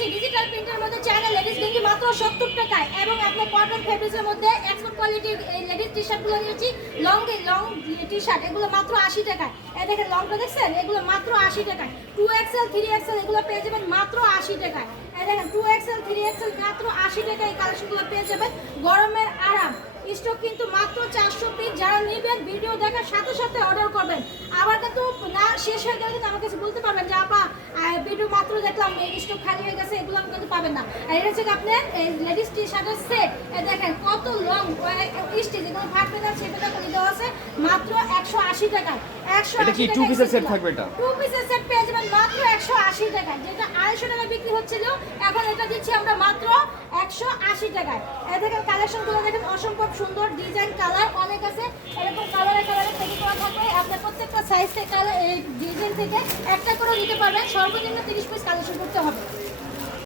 দিচ্ছি ডিজিটাল প্রিন্টের মধ্যে চায়না লেডিস গেঞ্জি মাত্র 70 টাকায় এবং আপনার কটন ফেব্রিক্সের মধ্যে এক্সপোর্ট কোয়ালিটির এই লেডিস টি শার্টগুলো দিচ্ছি লং টি শার্ট এগুলো মাত্র 80 টাকায়। এই দেখেন লংটা দেখছেন এগুলো মাত্র 80 টাকায়। 2XL 3XL এগুলো পেয়ে যাবেন মাত্র 80 টাকায়। এই দেখেন 2XL 3XL মাত্র 80 টাকায় এই কালেকশনগুলো পেয়ে যাবেন। গরমের আরাম স্টক কিন্তু মাত্র 400 পিস। যারা নেবেন ভিডিও দেখার সাথে সাথে অর্ডার করবেন। আবার কিন্তু না শেষ হয়ে গেলে কিন্তু আমার কাছে বলতে পারবেন যে আপা ভিডিও মাত্র দেখলাম এই স্টক খালি হয়ে গেছে, এগুলো কিন্তু পাবেন না। আর এটা হচ্ছে আপনার লেডিস টি শার্টের সেট। দেখেন কত লং স্টিচ, এগুলো ফাটবে না ছেপে করে দেওয়া আছে মাত্র 180 টাকায়। 180 এটা কি টু পিসের সেট থাকবে? এটা টু পিসের সেট পেয়ে যাবেন মাত্র 180 টাকায়, যেটা 250 টাকা বিক্রি হচ্ছিল এখন এটা দিচ্ছি আমরা মাত্র 180 টাকায়। এই দেখেন কালেকশনগুলো দেখেন অসম্ভব সুন্দর ডিজাইন কালার অনেক আছে। এরকম কালারে থেকে করা থাকবে। আপনার প্রত্যেকটা সাইজ থেকে ডিজাইন থেকে একটা করে নিতে পারবেন। সর্বনিম্ন 30 পিস কালেকশন করতে হবে।